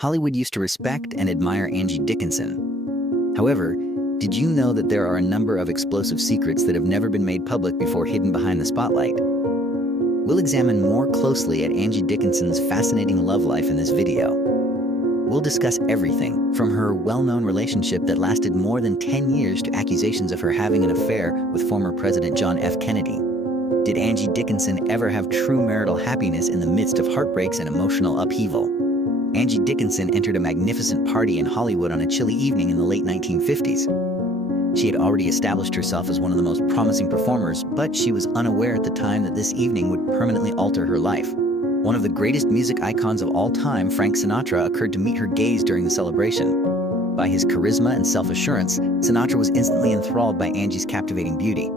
Hollywood used to respect and admire Angie Dickinson. However, did you know that there are a number of explosive secrets that have never been made public before hidden behind the spotlight? We'll examine more closely at Angie Dickinson's fascinating love life in this video. We'll discuss everything from her well-known relationship that lasted more than 10 years to accusations of her having an affair with former President John F. Kennedy. Did Angie Dickinson ever have true marital happiness in the midst of heartbreaks and emotional upheaval? Angie Dickinson entered a magnificent party in Hollywood on a chilly evening in the late 1950s. She had already established herself as one of the most promising performers, but she was unaware at the time that this evening would permanently alter her life. One of the greatest music icons of all time, Frank Sinatra, occurred to meet her gaze during the celebration. By his charisma and self-assurance, Sinatra was instantly enthralled by Angie's captivating beauty.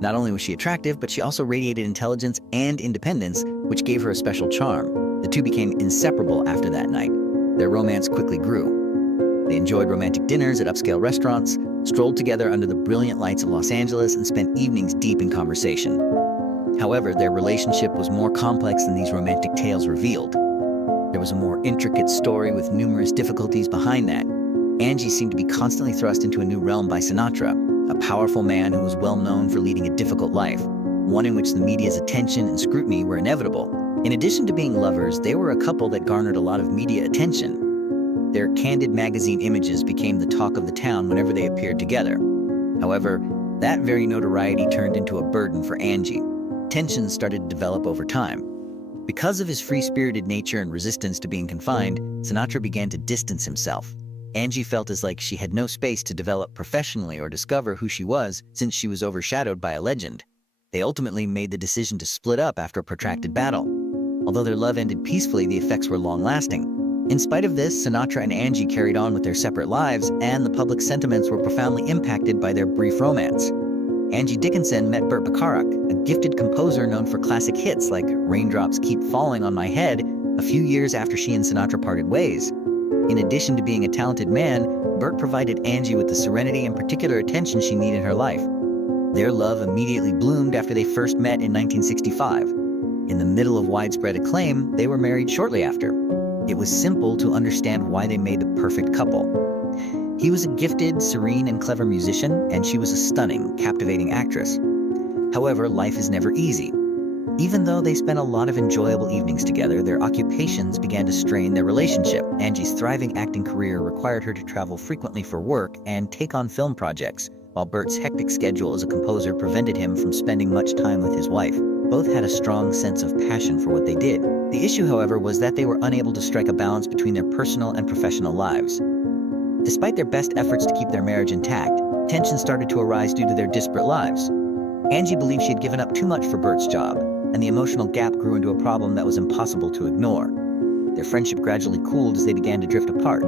Not only was she attractive, but she also radiated intelligence and independence, which gave her a special charm. The two became inseparable after that night. Their romance quickly grew. They enjoyed romantic dinners at upscale restaurants, strolled together under the brilliant lights of Los Angeles, and spent evenings deep in conversation. However, their relationship was more complex than these romantic tales revealed. There was a more intricate story with numerous difficulties behind that. Angie seemed to be constantly thrust into a new realm by Sinatra, a powerful man who was well known for leading a difficult life, one in which the media's attention and scrutiny were inevitable. In addition to being lovers, they were a couple that garnered a lot of media attention. Their candid magazine images became the talk of the town whenever they appeared together. However, that very notoriety turned into a burden for Angie. Tensions started to develop over time. Because of his free-spirited nature and resistance to being confined, Sinatra began to distance himself. Angie felt as like she had no space to develop professionally or discover who she was, since she was overshadowed by a legend. They ultimately made the decision to split up after a protracted battle. Although their love ended peacefully, the effects were long-lasting. In spite of this, Sinatra and Angie carried on with their separate lives, and the public sentiments were profoundly impacted by their brief romance. Angie Dickinson met Burt Bacharach, a gifted composer known for classic hits like Raindrops Keep Falling on My Head, a few years after she and Sinatra parted ways. In addition to being a talented man, Burt provided Angie with the serenity and particular attention she needed in her life. Their love immediately bloomed after they first met in 1965. In the middle of widespread acclaim, they were married shortly after. It was simple to understand why they made the perfect couple. He was a gifted, serene, and clever musician, and she was a stunning, captivating actress. However, life is never easy. Even though they spent a lot of enjoyable evenings together, their occupations began to strain their relationship. Angie's thriving acting career required her to travel frequently for work and take on film projects, while Burt's hectic schedule as a composer prevented him from spending much time with his wife. Both had a strong sense of passion for what they did. The issue, however, was that they were unable to strike a balance between their personal and professional lives. Despite their best efforts to keep their marriage intact, tensions started to arise due to their disparate lives. Angie believed she had given up too much for Burt's job, and the emotional gap grew into a problem that was impossible to ignore. Their friendship gradually cooled as they began to drift apart.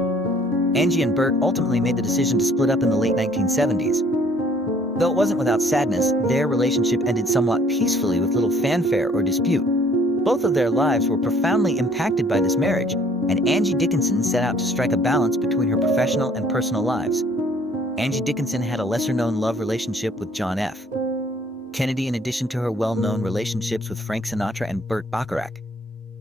Angie and Burt ultimately made the decision to split up in the late 1970s. Though it wasn't without sadness, their relationship ended somewhat peacefully with little fanfare or dispute. Both of their lives were profoundly impacted by this marriage, and Angie Dickinson set out to strike a balance between her professional and personal lives. Angie Dickinson had a lesser-known love relationship with John F. Kennedy, in addition to her well-known relationships with Frank Sinatra and Burt Bacharach.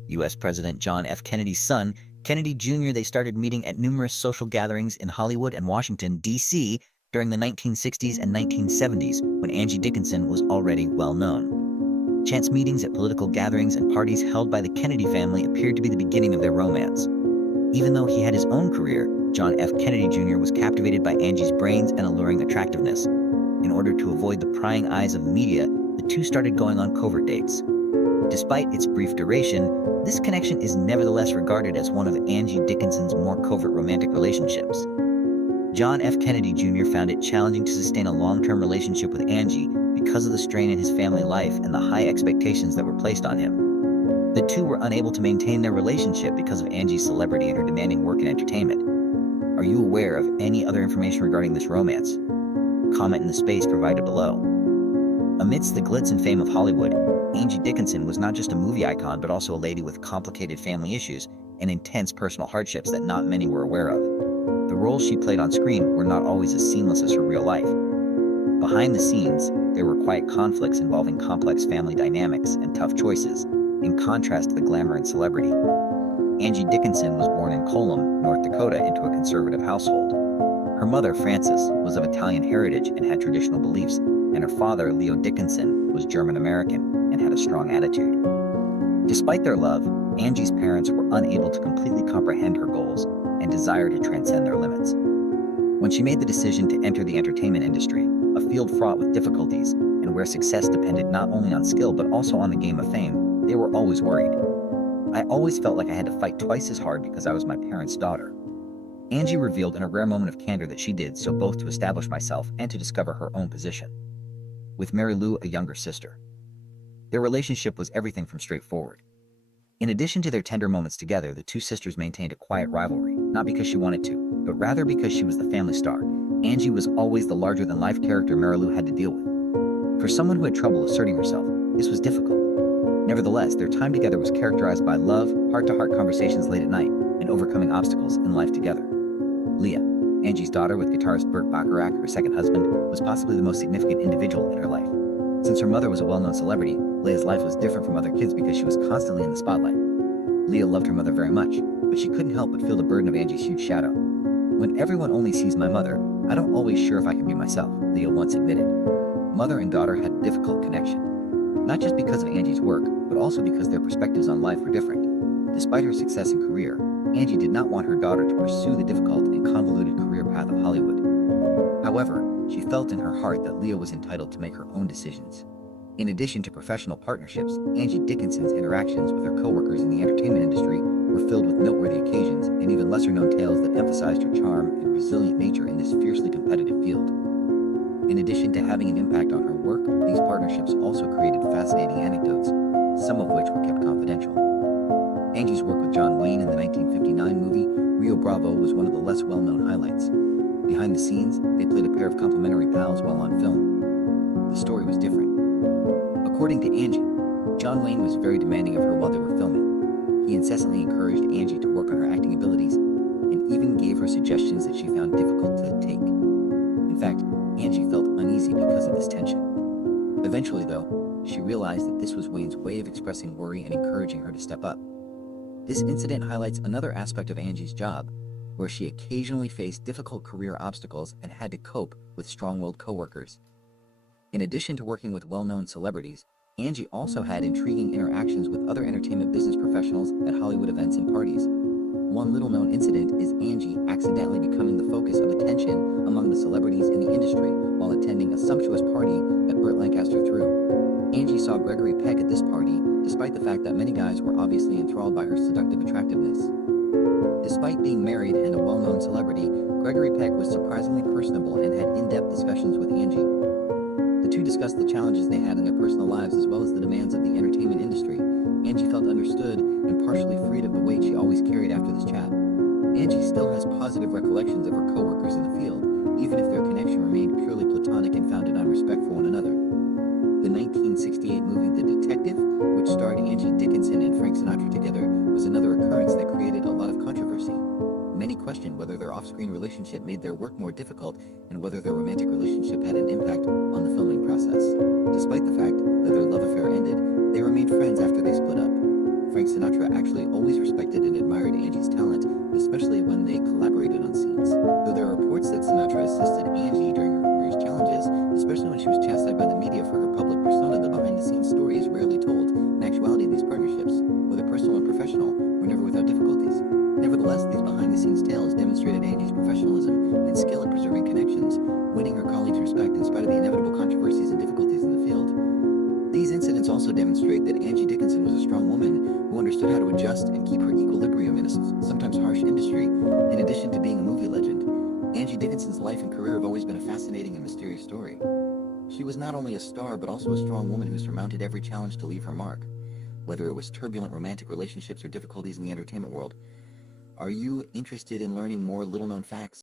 U.S. President John F. Kennedy's son, Kennedy Jr., they started meeting at numerous social gatherings in Hollywood and Washington, D.C. during the 1960s and 1970s, when Angie Dickinson was already well-known. Chance meetings at political gatherings and parties held by the Kennedy family appeared to be the beginning of their romance. Even though he had his own career, John F. Kennedy Jr. was captivated by Angie's brains and alluring attractiveness. In order to avoid the prying eyes of the media, the two started going on covert dates. Despite its brief duration, this connection is nevertheless regarded as one of Angie Dickinson's more covert romantic relationships. John F. Kennedy Jr. found it challenging to sustain a long-term relationship with Angie because of the strain in his family life and the high expectations that were placed on him. The two were unable to maintain their relationship because of Angie's celebrity and her demanding work and entertainment. Are you aware of any other information regarding this romance? Comment in the space provided below. Amidst the glitz and fame of Hollywood, Angie Dickinson was not just a movie icon, but also a lady with complicated family issues and intense personal hardships that not many were aware of. The roles she played on screen were not always as seamless as her real life. Behind the scenes, there were quiet conflicts involving complex family dynamics and tough choices, in contrast to the glamour and celebrity. Angie Dickinson was born in Colum, North Dakota, into a conservative household. Her mother, Frances, was of Italian heritage and had traditional beliefs, and her father, Leo Dickinson, was German American and had a strong attitude. Despite their love, Angie's parents were unable to completely comprehend her goals and desire to transcend their limits. When she made the decision to enter the entertainment industry, a field fraught with difficulties and where success depended not only on skill but also on the game of fame, they were always worried. I always felt like I had to fight twice as hard because I was my parents' daughter. Angie revealed in a rare moment of candor that she did so both to establish myself and to discover her own position. With Mary Lou, a younger sister. Their relationship was everything from straightforward. In addition to their tender moments together, the two sisters maintained a quiet rivalry, not because she wanted to, but rather because she was the family star. Angie was always the larger-than-life character Mary Lou had to deal with. For someone who had trouble asserting herself, this was difficult. Nevertheless, their time together was characterized by love, heart-to-heart conversations late at night, and overcoming obstacles in life together. Leah, Angie's daughter with guitarist Burt Bacharach, her second husband, was possibly the most significant individual in her life. Since her mother was a well-known celebrity, Leah's life was different from other kids because she was constantly in the spotlight. Leah loved her mother very much, but she couldn't help but feel the burden of Angie's huge shadow. "When everyone only sees my mother, I don't always sure if I can be myself," Leah once admitted. Mother and daughter had a difficult connection, not just because of Angie's work, but also because their perspectives on life were different. Despite her success and career, Angie did not want her daughter to pursue the difficult and convoluted career path of Hollywood. However, she felt in her heart that Leah was entitled to make her own decisions. In addition to professional partnerships, Angie Dickinson's interactions with her co-workers in the entertainment industry were filled with noteworthy occasions and even lesser-known tales that emphasized her charm and resilient nature in this fiercely competitive field. In addition to having an impact on her work, these partnerships also created fascinating anecdotes, some of which were kept confidential. Angie's work with John Wayne in the 1959 movie Rio Bravo was one of the less well-known highlights. Behind the scenes, they played a pair of complementary pals while on film. The story was different. According to Angie, John Wayne was very demanding of her while they were filming. He incessantly encouraged Angie to work on her acting abilities and even gave her suggestions that she found difficult to take. In fact, Angie felt uneasy because of this tension. Eventually, though, she realized that this was Wayne's way of expressing worry and encouraging her to step up. This incident highlights another aspect of Angie's job, where she occasionally faced difficult career obstacles and had to cope with strong-willed coworkers. In addition to working with well-known celebrities, Angie also had intriguing interactions with other entertainment business professionals at Hollywood events and parties. One little-known incident is Angie accidentally becoming the focus of attention among the celebrities in the industry while attending a sumptuous party that Burt Lancaster threw. Angie saw Gregory Peck at this party, despite the fact that many guys were obviously enthralled by her seductive attractiveness. Despite being married and a well-known celebrity, Gregory Peck was surprisingly personable and had in-depth discussions with Angie. The two discussed the challenges they had in their personal lives as well as the demands of the entertainment industry. Angie felt understood and partially freed of the weight she always carried after this chat. Angie still has positive recollections of her co-workers in the field, even if their connection remained purely platonic and founded on respect for one another. The 1968 movie The Detective, which starred Angie Dickinson and Frank Sinatra together, was another occurrence that created a lot of controversy. Many questioned whether their off-screen relationship made their work more difficult and whether their romantic relationship had an impact on the filming process. Despite the fact that their love affair ended, they remained friends after they split up. Frank Sinatra actually always respected and admired Angie's talent, especially when they collaborated on scenes. Though there are reports that Sinatra assisted Angie during her career's challenges, especially when she was chastised by the media for her public persona, the behind-the-scenes story is rarely told. In actuality, these partnerships, whether personal or professional, were never without difficulties. Nevertheless, these behind-the-scenes tales demonstrated Angie's professionalism and skill in preserving connections, winning her colleagues' respect in spite of the inevitable controversies and difficulties in the field. These incidents also demonstrate that Angie Dickinson was a strong woman who understood how to adjust and keep her equilibrium in a sometimes harsh industry. In addition to being a movie legend, Angie Dickinson's life and career have always been a fascinating and mysterious story. She was not only a star, but also a strong woman who surmounted every challenge to leave her mark, whether it was turbulent romantic relationships or difficulties in the entertainment world. Are you interested in learning more little-known facts